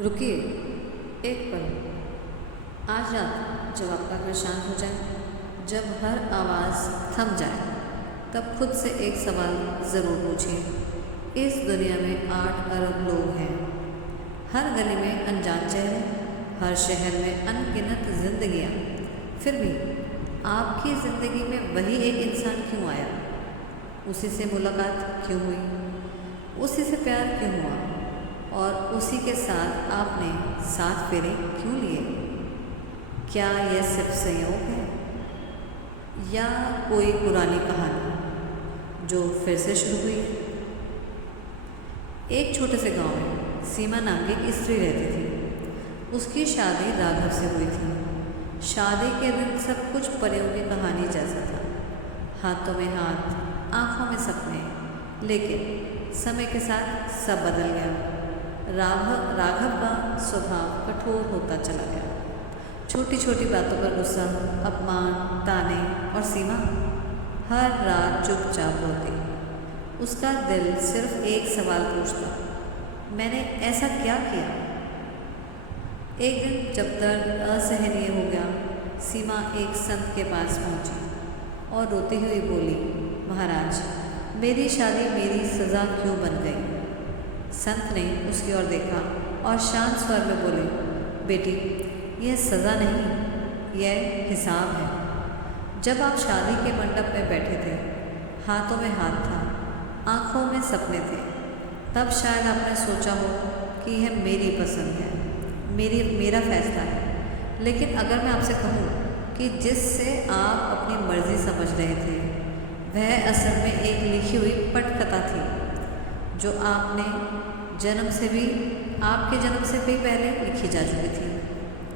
रुकिए एक पल। आज रात जब आपका घर शांत हो जाए, जब हर आवाज़ थम जाए, तब खुद से एक सवाल ज़रूर पूछिए। इस दुनिया में 8 अरब लोग हैं, हर गली में अनजान चेहरे, हर शहर में अनगिनत जिंदगियाँ। फिर भी आपकी ज़िंदगी में वही एक इंसान क्यों आया? उसी से मुलाकात क्यों हुई? उसी से प्यार क्यों हुआ? और उसी के साथ आपने 7 फेरे क्यों लिए? क्या यह सिर्फ संयोग है या कोई पुरानी कहानी जो फिर से शुरू हुई है? एक छोटे से गांव में सीमा नाम की एक स्त्री रहती थी। उसकी शादी राघव से हुई थी। शादी के दिन सब कुछ परियों की कहानी जैसा था, हाथों में हाथ, आंखों में सपने। लेकिन समय के साथ सब बदल गया। राघव का स्वभाव कठोर होता चला गया। छोटी छोटी बातों पर गुस्सा, अपमान, ताने, और सीमा हर रात चुपचाप रोती। उसका दिल सिर्फ एक सवाल पूछता, मैंने ऐसा क्या किया? एक दिन जब दर्द असहनीय हो गया, सीमा एक संत के पास पहुंची और रोती हुई बोली, महाराज, मेरी शादी मेरी सज़ा क्यों बन गई? संत ने उसकी ओर देखा और शांत स्वर में बोले, बेटी, यह सज़ा नहीं, यह हिसाब है। जब आप शादी के मंडप में बैठे थे, हाथों में हाथ था, आंखों में सपने थे, तब शायद आपने सोचा हो कि यह मेरी पसंद है, मेरा फैसला है। लेकिन अगर मैं आपसे कहूँ कि जिससे आप अपनी मर्ज़ी समझ रहे थे, वह असल में एक लिखी हुई पटकथा थी जो आपके जन्म से भी पहले लिखी जा चुकी थी।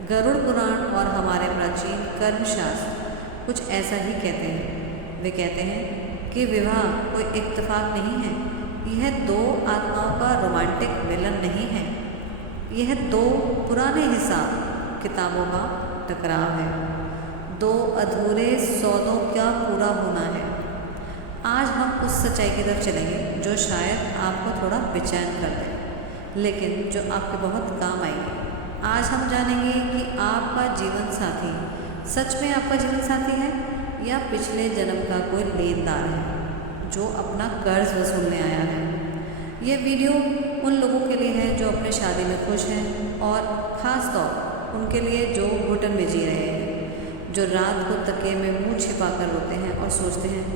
गरुड़ पुराण और हमारे प्राचीन कर्मशास्त्र कुछ ऐसा ही कहते हैं। वे कहते हैं कि विवाह कोई इत्तेफाक नहीं है, यह 2 आत्माओं का रोमांटिक मिलन नहीं है, यह 2 पुराने हिसाब किताबों का टकराव है, 2 अधूरे सौदों का पूरा होना है। आज हम उस सच्चाई की तरफ चलेंगे जो शायद आपको थोड़ा बेचैन कर दे, लेकिन जो आपके बहुत काम आएगी। आज हम जानेंगे कि आपका जीवन साथी सच में आपका जीवन साथी है या पिछले जन्म का कोई लेनदार है जो अपना कर्ज वसूलने आया है। यह वीडियो उन लोगों के लिए है जो अपनी शादी में खुश हैं, और ख़ास तौर उनके लिए जो घुटन में जी रहे हैं, जो रात को तकिए में मुँह छिपाकर रोते हैं और सोचते हैं,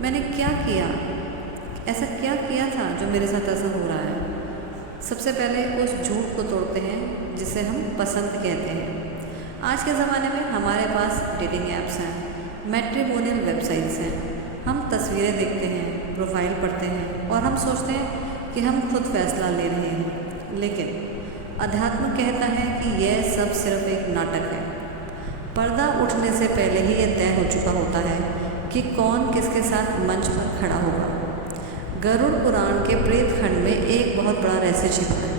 मैंने क्या किया, ऐसा क्या किया था जो मेरे साथ ऐसा हो रहा है। सबसे पहले उस झूठ को तोड़ते हैं जिसे हम पसंद कहते हैं। आज के ज़माने में हमारे पास डेटिंग ऐप्स हैं, मैट्रिमोनियल वेबसाइट्स हैं। हम तस्वीरें देखते हैं, प्रोफाइल पढ़ते हैं और हम सोचते हैं कि हम खुद फैसला ले रहे हैं। लेकिन अध्यात्म कहता है कि यह सब सिर्फ एक नाटक है। पर्दा उठने से पहले ही यह तय हो चुका होता है कि कौन किसके साथ मंच पर खड़ा होगा। गरुड़ पुराण के प्रेत खंड में एक बहुत बड़ा रहस्य छिपा है।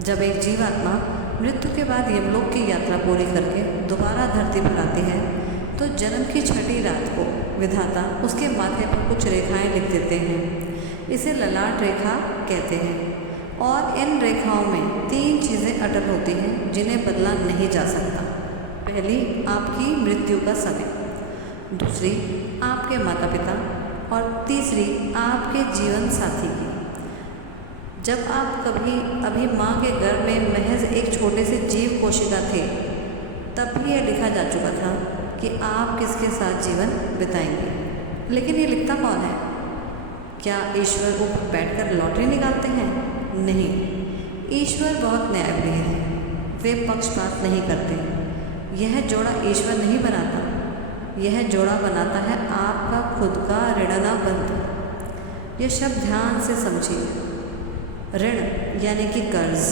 जब एक जीवात्मा मृत्यु के बाद यमलोक की यात्रा पूरी करके दोबारा धरती पर आती है, तो जन्म की 6ठी रात को विधाता उसके माथे पर कुछ रेखाएं लिख देते हैं। इसे ललाट रेखा कहते हैं, और इन रेखाओं में 3 चीज़ें अटल होती हैं जिन्हें बदला नहीं जा सकता। पहली, आपकी मृत्यु का समय। दूसरी, आपके माता पिता। और तीसरी, आपके जीवन साथी की। जब आप अभी माँ के गर्भ में महज एक छोटे से जीव कोशिका थे, तब भी यह लिखा जा चुका था कि आप किसके साथ जीवन बिताएंगे। लेकिन ये लिखता कौन है? क्या ईश्वर ऊपर बैठकर लॉटरी निकालते हैं? नहीं, ईश्वर बहुत न्यायप्रिय है, वे पक्षपात नहीं करते। यह जोड़ा ईश्वर नहीं बनाता, यह जोड़ा बनाता है आपका खुद का ऋणानुबंध। यह शब्द ध्यान से समझिए। ऋण यानी कि कर्ज,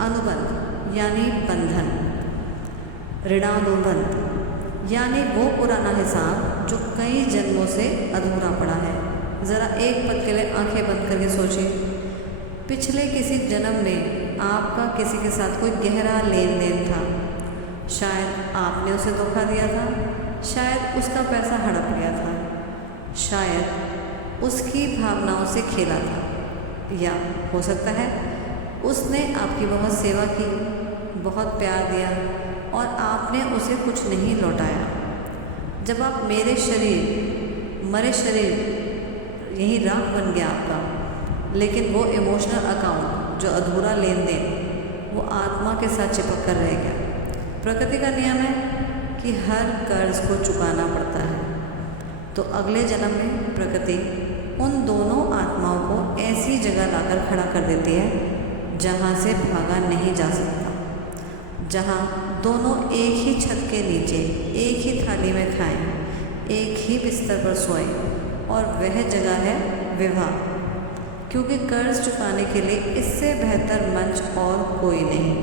अनुबंध यानी बंधन, ऋणानुबंध यानी वो पुराना हिसाब जो कई जन्मों से अधूरा पड़ा है। ज़रा एक पल के लिए आंखें बंद करके सोचिए, पिछले किसी जन्म में आपका किसी के साथ कोई गहरा लेन देन था। शायद आपने उसे धोखा दिया था, शायद उसका पैसा हड़प लिया था, शायद उसकी भावनाओं से खेला था, या हो सकता है उसने आपकी बहुत सेवा की, बहुत प्यार दिया और आपने उसे कुछ नहीं लौटाया। जब आप मेरे शरीर, मरे शरीर यही राख बन गया आपका, लेकिन वो इमोशनल अकाउंट जो अधूरा लेन देन वो आत्मा के साथ चिपक कर रह गया। प्रकृति का नियम है कि हर कर्ज को चुकाना पड़ता है। तो अगले जन्म में प्रकृति उन दोनों आत्माओं को ऐसी जगह लाकर खड़ा कर देती है जहाँ से भागा नहीं जा सकता, जहाँ दोनों एक ही छत के नीचे एक ही थाली में खाएं, एक ही बिस्तर पर सोएं, और वह जगह है विवाह। क्योंकि कर्ज चुकाने के लिए इससे बेहतर मंच और कोई नहीं।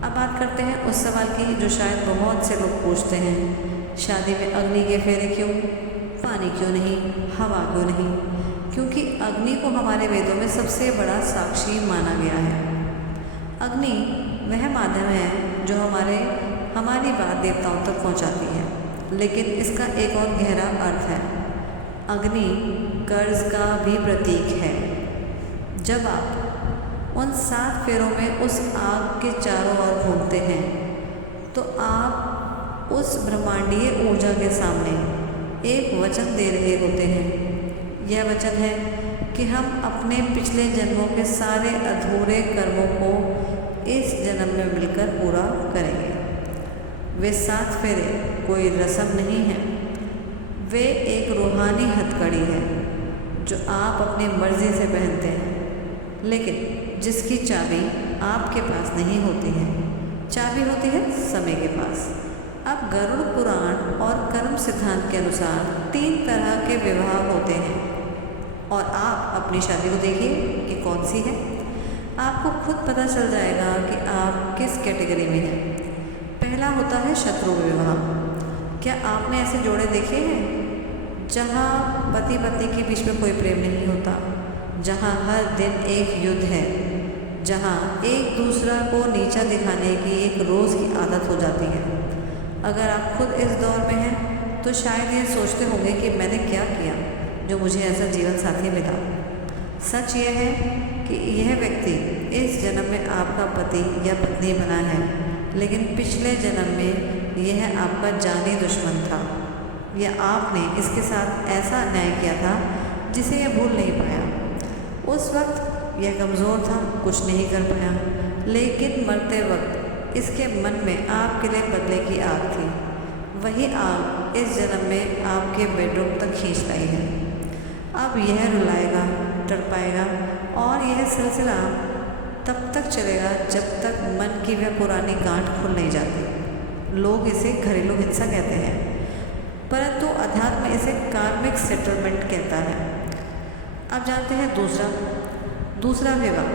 अब बात करते हैं उस सवाल की जो शायद बहुत से लोग पूछते हैं, शादी में अग्नि के फेरे क्यों, पानी क्यों नहीं, हवा क्यों नहीं? क्योंकि अग्नि को हमारे वेदों में सबसे बड़ा साक्षी माना गया है। अग्नि वह माध्यम है जो हमारी बात देवताओं तक पहुंचाती है, लेकिन इसका एक और गहरा अर्थ है। अग्नि कर्ज का भी प्रतीक है। जब आप उन 7 फेरों में उस आग के चारों ओर घूमते हैं तो आप उस ब्रह्मांडीय ऊर्जा के सामने एक वचन दे रहे होते हैं। यह वचन है कि हम अपने पिछले जन्मों के सारे अधूरे कर्मों को इस जन्म में मिलकर पूरा करेंगे। वे 7 फेरे कोई रस्म नहीं है, वे एक रूहानी हथकड़ी है जो आप अपनी मर्जी से पहनते हैं, लेकिन जिसकी चाबी आपके पास नहीं होती है। चाबी होती है समय के पास। अब गरुड़ पुराण और कर्म सिद्धांत के अनुसार 3 तरह के विवाह होते हैं, और आप अपनी शादी को देखिए कि कौन सी है। आपको खुद पता चल जाएगा कि आप किस कैटेगरी में हैं। पहला होता है शत्रु विवाह। क्या आपने ऐसे जोड़े देखे हैं जहाँ पति पत्नी के बीच में कोई प्रेम नहीं होता, जहाँ हर दिन एक युद्ध है, जहाँ एक दूसरा को नीचा दिखाने की एक रोज़ की आदत हो जाती है? अगर आप खुद इस दौर में हैं तो शायद ये सोचते होंगे कि मैंने क्या किया जो मुझे ऐसा जीवन साथी मिला। सच यह है कि यह व्यक्ति इस जन्म में आपका पति या पत्नी बना है, लेकिन पिछले जन्म में यह आपका जानी दुश्मन था, या आपने इसके साथ ऐसा अन्याय किया था जिसे यह भूल नहीं पाया। उस वक्त यह कमज़ोर था, कुछ नहीं कर पाया, लेकिन मरते वक्त इसके मन में आपके लिए बदले की आग थी। वही आग इस जन्म में आपके बेडरूम तक खींच लाई है। अब यह रुलाएगा, तड़पाएगा, और यह सिलसिला तब तक चलेगा जब तक मन की वह पुरानी गांठ खुल नहीं जाती। लोग इसे घरेलू हिंसा कहते हैं, परंतु अध्यात्म इसे कार्मिक सेटलमेंट कहता है। अब जानते हैं दूसरा विवाह।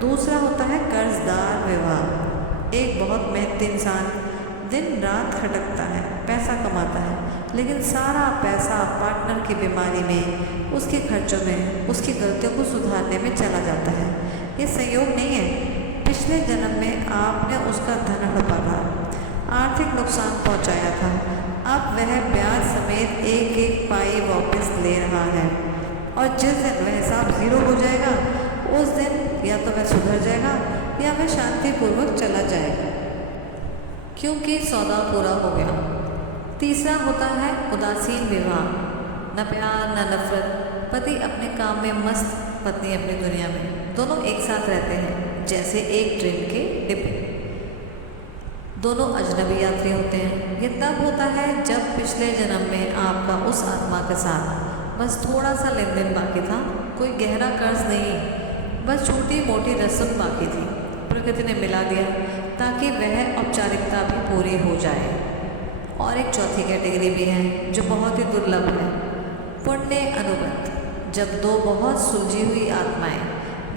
दूसरा होता है कर्जदार विवाह। एक बहुत मेहनती इंसान दिन रात खटकता है, पैसा कमाता है, लेकिन सारा पैसा पार्टनर की बीमारी में, उसके खर्चों में, उसकी गलतियों को सुधारने में चला जाता है। ये संयोग नहीं है, पिछले जन्म में आपने उसका धन हड़पा था, आर्थिक नुकसान पहुंचाया था। अब वह ब्याज समेत एक एक पाई वापस ले रहा है, और जिस दिन वह हिसाब 0 हो जाएगा उस दिन या तो वह सुधर जाएगा या वह शांतिपूर्वक चला जाएगा, क्योंकि सौदा पूरा हो गया। तीसरा होता है उदासीन विवाह। न प्यार न नफरत। पति अपने काम में मस्त, पत्नी अपनी दुनिया में। दोनों एक साथ रहते हैं जैसे एक ट्रेन के डिब्बे। दोनों अजनबी यात्री होते हैं। ये तब होता है जब पिछले जन्म में आपका उस आत्मा के साथ बस थोड़ा सा लेन देन बाकी था, कोई गहरा कर्ज नहीं, बस छोटी मोटी रस्म बाकी थी। प्रकृति ने मिला दिया ताकि वह औपचारिकता भी पूरी हो जाए। और एक चौथी कैटेगरी भी है जो बहुत ही दुर्लभ है, पुण्य अनुबंध। जब 2 बहुत सुलझी हुई आत्माएं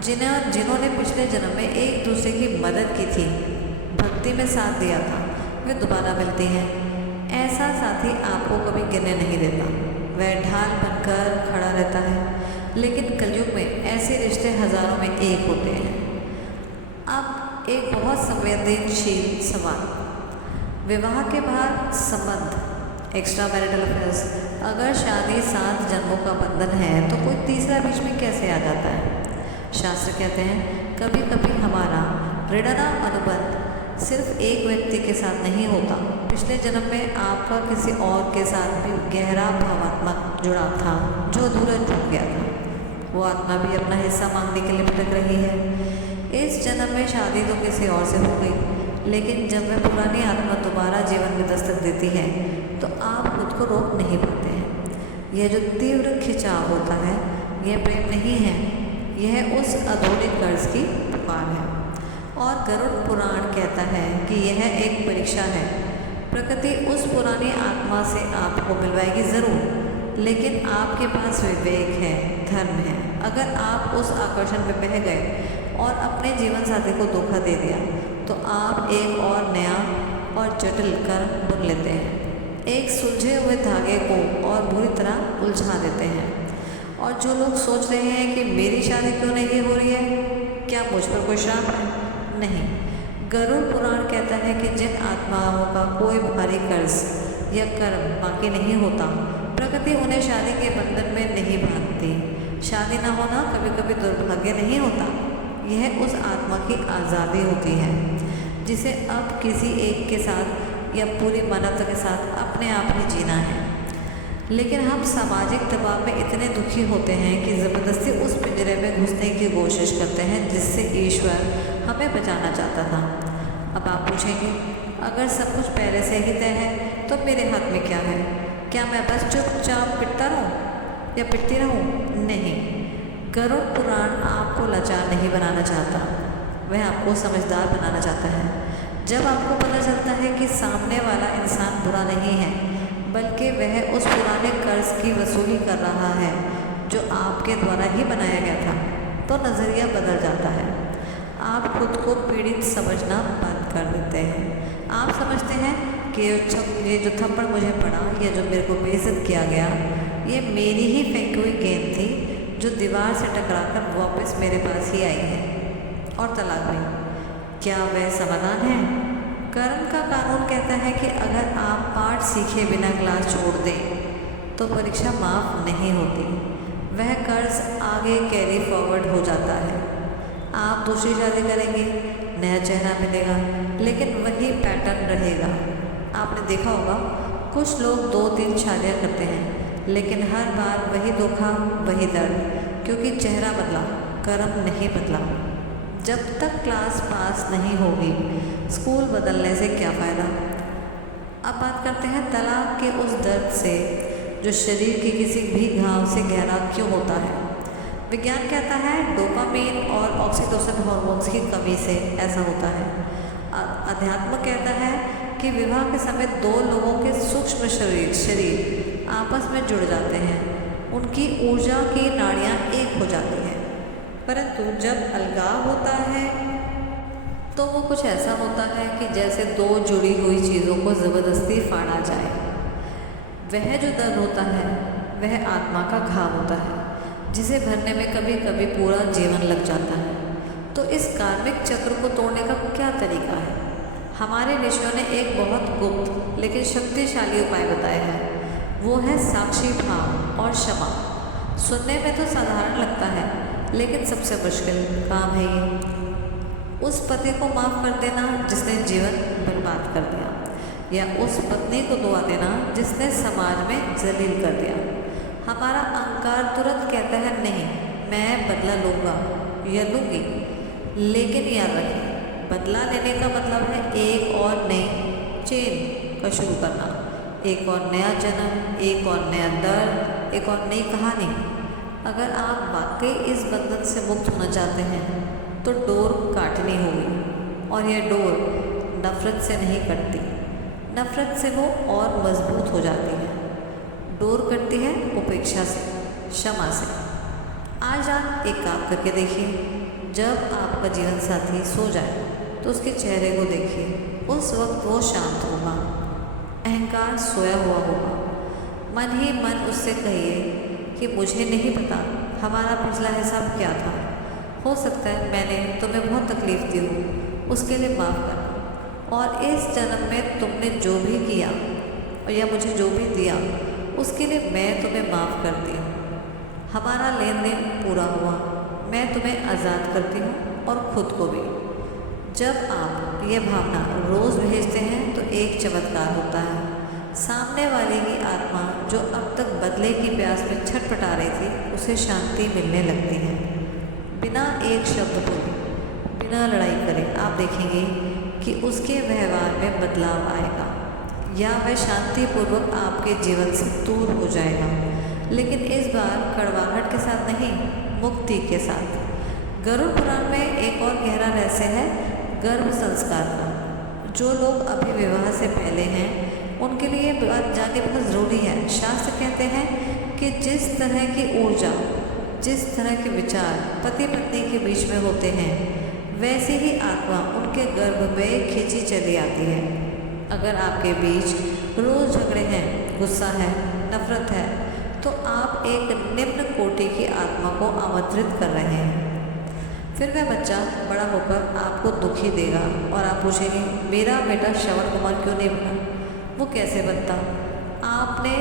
जिन्होंने पिछले जन्म में एक दूसरे की मदद की थी, भक्ति में साथ दिया था, वे दोबारा मिलती हैं। ऐसा साथी आपको कभी गिरने नहीं देता, वह ढाल बनकर खड़ा रहता है। लेकिन कलयुग में ऐसे रिश्ते हजारों में एक होते हैं। अब एक बहुत संवेदनशील सवाल, विवाह के बाद संबंध, एक्स्ट्रा मैरिटल अफेयर्स। अगर शादी 7 जन्मों का बंधन है तो कोई तीसरा बीच में कैसे आ जाता है? शास्त्र कहते हैं कभी कभी हमारा प्रेरणा अनुबंध सिर्फ एक व्यक्ति के साथ नहीं होता। पिछले जन्म में आपका किसी और के साथ भी गहरा भावात्मक जुड़ाव था जो अधूरा छूट गया था। वो आत्मा भी अपना हिस्सा मांगने के लिए भटक रही है। इस जन्म में शादी तो किसी और से हो गई, लेकिन जब वह पुरानी आत्मा दोबारा जीवन में दस्तक देती है तो आप खुद को रोक नहीं पाते हैं। यह जो तीव्र खिंचाव होता है यह प्रेम नहीं है, यह उस अधूरे कर्ज की पुकार है। और गरुड़ पुराण कहता है कि यह एक परीक्षा है। प्रकृति उस पुरानी आत्मा से आपको मिलवाएगी ज़रूर, लेकिन आपके पास विवेक है, धर्म है। अगर आप उस आकर्षण में बह गए और अपने जीवन साथी को धोखा दे दिया तो आप एक और नया और जटिल कर्म बुन लेते हैं। एक सुलझे हुए धागे को और बुरी तरह उलझा देते हैं। और जो लोग सोच रहे हैं कि मेरी शादी क्यों नहीं हो रही है, क्या मुझ पर कोई श्राप है? नहीं। गरुड़ पुराण कहता है कि जिन आत्माओं का कोई भारी कर्ज या कर्म बाकी नहीं होता, प्रकृति उन्हें शादी के बंधन में नहीं बांधती। शादी न होना कभी कभी दुर्भाग्य नहीं होता, यह उस आत्मा की आज़ादी होती है जिसे अब किसी एक के साथ या पूरी मानवता के साथ अपने आप ही जीना है। लेकिन हम सामाजिक दबाव में इतने दुखी होते हैं कि ज़बरदस्ती उस पिंजरे में घुसने की कोशिश करते हैं जिससे ईश्वर हमें बचाना चाहता था। अब आप पूछेंगे, अगर सब कुछ पहले से ही तय है तो मेरे हाथ में क्या है? क्या मैं बस चुपचाप पिटता रहूं या पिटती रहूं? नहीं। गरुड़ पुराण आपको लाचार नहीं बनाना चाहता, वह आपको समझदार बनाना चाहता है। जब आपको पता चलता है कि सामने वाला इंसान बुरा नहीं है, बल्कि वह उस पुराने कर्ज की वसूली कर रहा है जो आपके द्वारा ही बनाया गया था, तो नज़रिया बदल जाता है। आप खुद को पीड़ित समझना बंद कर देते हैं। आप समझते हैं कि ये जो थप्पड़ मुझे पड़ा या जो मेरे को बेइज्जत किया गया, ये मेरी ही फेंकी हुई गेंद थी जो दीवार से टकराकर वापस मेरे पास ही आई है और तलाक गई। क्या वह समाधान है? कर्म का कानून कहता है कि अगर आप पाठ सीखे बिना क्लास छोड़ दें तो परीक्षा माफ़ नहीं होती। वह कर्ज आगे कैरी फॉरवर्ड हो जाता है। आप दूसरी शादी करेंगे, नया चेहरा मिलेगा, लेकिन वही पैटर्न रहेगा। आपने देखा होगा कुछ लोग 2-3 शादियाँ करते हैं, लेकिन हर बार वही धोखा, वही दर्द, क्योंकि चेहरा बदला, कर्म नहीं बदला। जब तक क्लास पास नहीं होगी, स्कूल बदलने से क्या फ़ायदा। अब बात करते हैं तलाक के उस दर्द से जो शरीर के किसी भी घाव से गहरा क्यों होता है। विज्ञान कहता है डोपामीन और ऑक्सीटोसिन हार्मोन्स की कमी से ऐसा होता है। अध्यात्म कहता है कि विवाह के समय 2 लोगों के सूक्ष्म शरीर आपस में जुड़ जाते हैं, उनकी ऊर्जा की नाड़ियाँ एक हो जाती हैं। परंतु जब अलगाव होता है तो वो कुछ ऐसा होता है कि जैसे 2 जुड़ी हुई चीज़ों को ज़बरदस्ती फाड़ा जाए। वह जो दर्द होता है वह आत्मा का घाव होता है, जिसे भरने में कभी कभी पूरा जीवन लग जाता है। तो इस कार्मिक चक्र को तोड़ने का क्या तरीका है? हमारे ऋषियों ने एक बहुत गुप्त लेकिन शक्तिशाली उपाय बताया है। वो है साक्षी भाव और क्षमा। सुनने में तो साधारण लगता है, लेकिन सबसे मुश्किल काम है ये। उस पति को माफ़ कर देना जिसने जीवन बर्बाद कर दिया, या उस पत्नी को दुआ देना जिसने समाज में जलील कर दिया। हमारा अहंकार तुरंत कहता है नहीं, मैं बदला लूँगा या लूँगी। लेकिन याद रखें, बदला लेने का मतलब है एक और नई चेन का शुरू करना, एक और नया जन्म, एक और नया दर्द, एक और नई कहानी। अगर आप वाकई इस बंधन से मुक्त होना चाहते हैं तो डोर काटनी होगी, और यह डोर नफ़रत से नहीं कटती। नफ़रत से वो और मजबूत हो जाती है। डोर कटती है उपेक्षा से, क्षमा से। आज आप एक काम करके देखिए। जब आपका जीवन साथी सो जाए तो उसके चेहरे को देखिए। उस वक्त वो शांत होगा, अहंकार सोया हुआ होगा। मन ही मन उससे कहिए कि मुझे नहीं पता हमारा पिछला हिसाब क्या था। हो सकता है मैंने तुम्हें बहुत तकलीफ़ दी हो, उसके लिए माफ़ करना। और इस जन्म में तुमने जो भी किया या मुझे जो भी दिया, उसके लिए मैं तुम्हें माफ़ करती हूँ। हमारा लेन देन पूरा हुआ, मैं तुम्हें आज़ाद करती हूँ और खुद को भी। जब आप ये भावना रोज़ भेजते हैं तो एक चमत्कार होता है। सामने वाले की आत्मा जो अब तक बदले की प्यास में छटपटा रही थी, उसे शांति मिलने लगती है। बिना एक शब्द बोले, बिना लड़ाई करे आप देखेंगे कि उसके व्यवहार में बदलाव आएगा, या वह शांतिपूर्वक आपके जीवन से दूर हो जाएगा। लेकिन इस बार कड़वाहट के साथ नहीं, मुक्ति के साथ। गरुड़ पुराण में एक और गहरा रहस्य है गर्भ संस्कार का। जो लोग अभी विवाह से पहले हैं उनके लिए बात जाननी बहुत ज़रूरी है। शास्त्र कहते हैं कि जिस तरह की ऊर्जा, जिस तरह के विचार पति पत्नी के बीच में होते हैं, वैसी ही आत्मा उनके गर्भ में खींची चली आती है। अगर आपके बीच रोज़ झगड़े हैं, गुस्सा है, नफरत है, तो आप एक निम्न कोटि की आत्मा को आमंत्रित कर रहे हैं। फिर वह बच्चा बड़ा होकर आपको दुखी देगा और आप पूछेंगे, मेरा बेटा श्रवण कुमार क्यों नहीं बना? वो कैसे बनता? आपने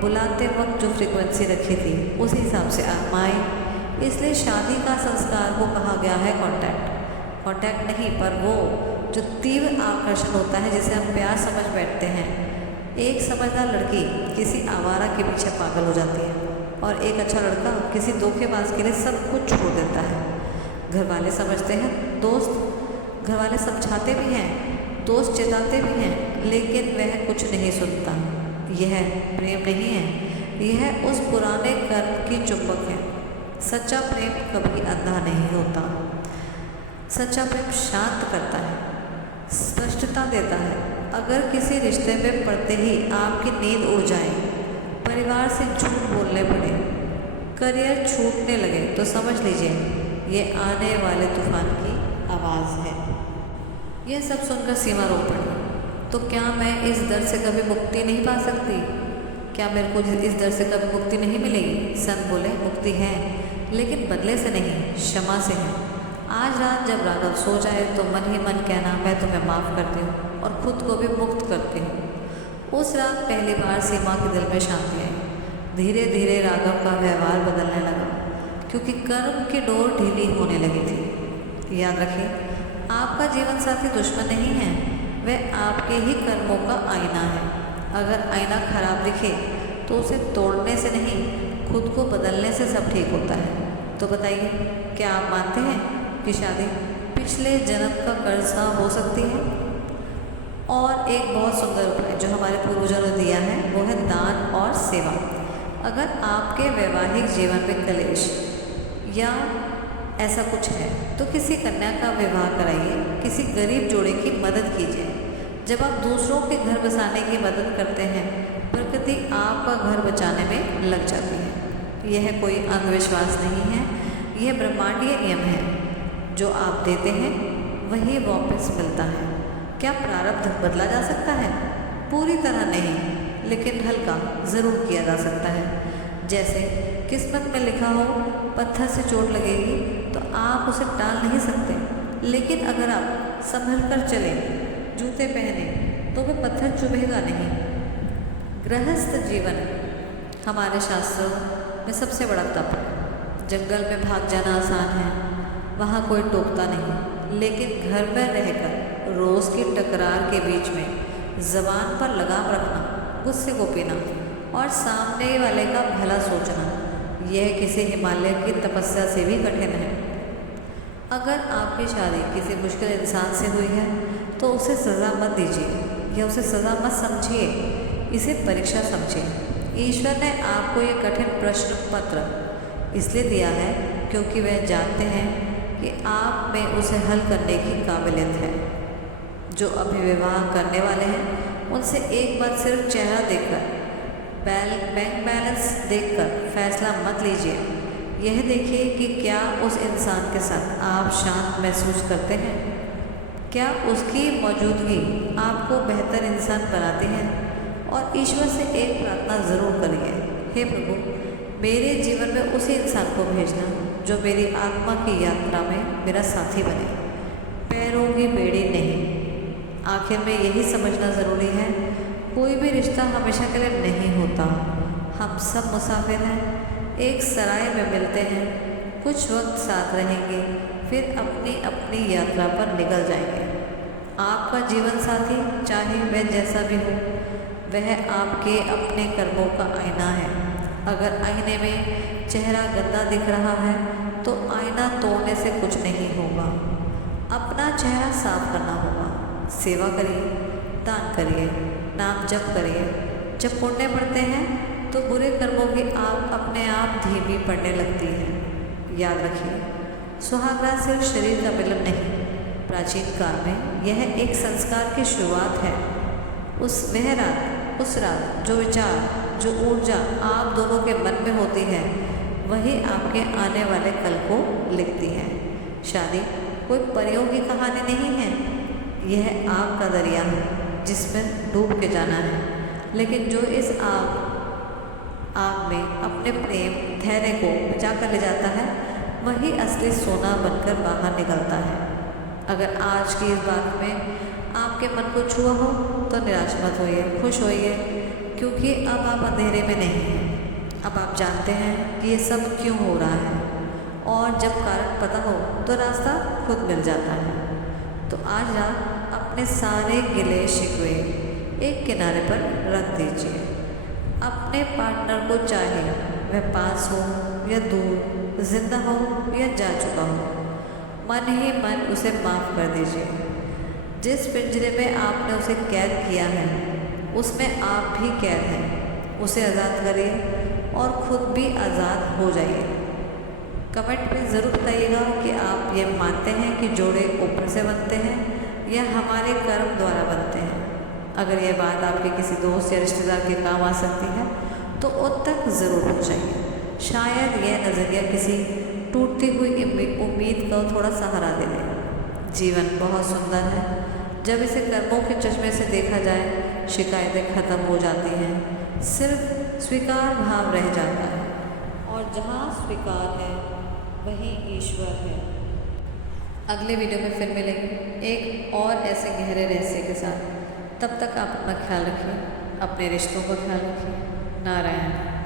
बुलाते वक्त जो फ्रीक्वेंसी रखी थी उस हिसाब से आत्मा आई। इसलिए शादी का संस्कार को कहा गया है कॉन्टैक्ट नहीं, पर वो जो तीव्र आकर्षण होता है जिसे हम प्यार समझ बैठते हैं। एक समझदार लड़की किसी आवारा के पीछे पागल हो जाती है और एक अच्छा लड़का किसी धोखेबाज के लिए सब कुछ छोड़ देता है। घर वाले समझते हैं, घर वाले समझाते भी हैं, दोस्त चेताते भी हैं, लेकिन वह कुछ नहीं सुनता। यह प्रेम नहीं है, यह उस पुराने कर्म की चुंबक है। सच्चा प्रेम कभी अंधा नहीं होता। सच्चा प्रेम शांत करता है, स्पष्टता देता है। अगर किसी रिश्ते में पड़ते ही आपकी नींद उड़ जाए, परिवार से झूठ बोलने पड़े, करियर छूटने लगे, तो समझ लीजिए ये आने वाले तूफान की आवाज़ है। यह सब सुनकर सीमा रो पड़ी। तो क्या मैं इस दर्द से कभी मुक्ति नहीं पा सकती? क्या मेरे को इस दर्द से कभी मुक्ति नहीं मिलेगी? संत बोले, मुक्ति है, लेकिन बदले से नहीं, क्षमा से है। आज रात जब राघव सो जाए तो मन ही मन कहना, मैं तुम्हें माफ़ करती हूँ और खुद को भी मुक्त करती हूँ। उस रात पहली बार सीमा के दिल में शांति आई। धीरे धीरे राघव का व्यवहार बदलने लगा, क्योंकि कर्म की डोर ढीली होने लगी थी। याद रखिए, आपका जीवन साथी दुश्मन नहीं है, वह आपके ही कर्मों का आईना है। अगर आईना खराब दिखे तो उसे तोड़ने से नहीं, खुद को बदलने से सब ठीक होता है। तो बताइए, क्या आप मानते हैं कि शादी पिछले जन्म का कर्जा हो सकती है? और एक बहुत सुंदर उपाय जो हमारे पूर्वजों ने दिया है वो है दान और सेवा। अगर आपके वैवाहिक जीवन में कलेश या ऐसा कुछ है तो किसी कन्या का विवाह कराइए, किसी गरीब जोड़े की मदद कीजिए। जब आप दूसरों के घर बसाने की मदद करते हैं, प्रकृति आपका घर बचाने में लग जाती है। यह कोई अंधविश्वास नहीं है, यह ब्रह्मांडीय नियम है। जो आप देते हैं वही वापस मिलता है। क्या प्रारब्ध बदला जा सकता है? पूरी तरह नहीं, लेकिन हल्का ज़रूर किया जा सकता है। जैसे किस्मत में लिखा हो पत्थर से चोट लगेगी तो आप उसे टाल नहीं सकते, लेकिन अगर आप संभल कर चले, जूते पहने, तो वह पत्थर चुभेगा नहीं। गृहस्थ जीवन हमारे शास्त्रों में सबसे बड़ा तप है। जंगल में भाग जाना आसान है, वहाँ कोई टोकता नहीं, लेकिन घर में रहकर रोज़ की टकरार के बीच में ज़बान पर लगाम रखना, गुस्से को पीना और सामने वाले का भला सोचना, यह किसी हिमालय की तपस्या से भी कठिन है। अगर आपकी शादी किसी मुश्किल इंसान से हुई है तो उसे सज़ा मत दीजिए या उसे सज़ा मत समझिए, इसे परीक्षा समझिए। ईश्वर ने आपको ये कठिन प्रश्न पत्र इसलिए दिया है क्योंकि वह जानते हैं कि आप में उसे हल करने की काबिलियत है। जो अभी विवाह करने वाले हैं उनसे एक बार सिर्फ चेहरा देखकर, बैंक बैलेंस देखकर फैसला मत लीजिए। यह देखिए कि क्या उस इंसान के साथ आप शांत महसूस करते हैं, क्या उसकी मौजूदगी आपको बेहतर इंसान बनाती है। और ईश्वर से एक प्रार्थना ज़रूर करिए, हे प्रभु, मेरे जीवन में उसी इंसान को भेजना जो मेरी आत्मा की यात्रा में मेरा साथी बने, पैरों की बेड़ी नहीं। आखिर में यही समझना ज़रूरी है, कोई भी रिश्ता हमेशा के लिए नहीं होता। हम सब मुसाफिर हैं, एक सराय में मिलते हैं, कुछ वक्त साथ रहेंगे, फिर अपनी अपनी यात्रा पर निकल जाएंगे। आपका जीवन साथी, चाहे वह जैसा भी हो, वह आपके अपने कर्मों का आईना है। अगर आईने में चेहरा गंदा दिख रहा है तो आईना तोड़ने से कुछ नहीं होगा, अपना चेहरा साफ करना होगा। सेवा करिए, दान करिए, नाम जप करिए। जब पुण्य बढ़ते हैं तो बुरे कर्मों की आग अपने आप धीमी पड़ने लगती है। याद रखिए, सुहागरात सिर्फ शरीर का मिलन नहीं, प्राचीन काल में यह एक संस्कार की शुरुआत है। उस रात जो विचार, जो ऊर्जा आप दोनों के मन में होती है, वही आपके आने वाले कल को लिखती है। शादी कोई परियों की कहानी नहीं है, यह आग का दरिया है जिसमें डूब के जाना है। लेकिन जो इस आग में अपने प्रेम धैर्य को बचा कर ले जाता है, वही असली सोना बनकर बाहर निकलता है। अगर आज की इस बात में आपके मन को छुआ हो तो निराश मत होइए, खुश होइए, क्योंकि अब आप अंधेरे में नहीं हैं। अब आप जानते हैं कि ये सब क्यों हो रहा है, और जब कारण पता हो तो रास्ता खुद मिल जाता है। तो आज रात अपने सारे गिले शिकवे एक किनारे पर रख दीजिए। अपने पार्टनर को, चाहे वह पास हो या दूर, जिंदा हो या जा चुका हो, मन ही मन उसे माफ़ कर दीजिए। जिस पिंजरे में आपने उसे कैद किया है, उसमें आप भी कैद हैं। उसे आज़ाद करिए और खुद भी आज़ाद हो जाइए। कमेंट में ज़रूर बताइएगा कि आप ये मानते हैं कि जोड़े ऊपर से बनते हैं या हमारे कर्म द्वारा बनते हैं। अगर यह बात आपके किसी दोस्त या रिश्तेदार के काम आ सकती है तो उन तक ज़रूर पहुँचाइए। शायद यह नज़रिया किसी टूटती हुई उम्मीद का थोड़ा सहारा दे दे। जीवन बहुत सुंदर है जब इसे कर्मों के चश्मे से देखा जाए। शिकायतें खत्म हो जाती हैं, सिर्फ स्वीकार भाव रह जाता है, और जहाँ स्वीकार है वहीं ईश्वर है। अगले वीडियो में फिर मिलेंगे एक और ऐसे गहरे रहस्य के साथ। तब तक आप अपना ख्याल रखिए, अपने रिश्तों का ख्याल रखिए। नारायण।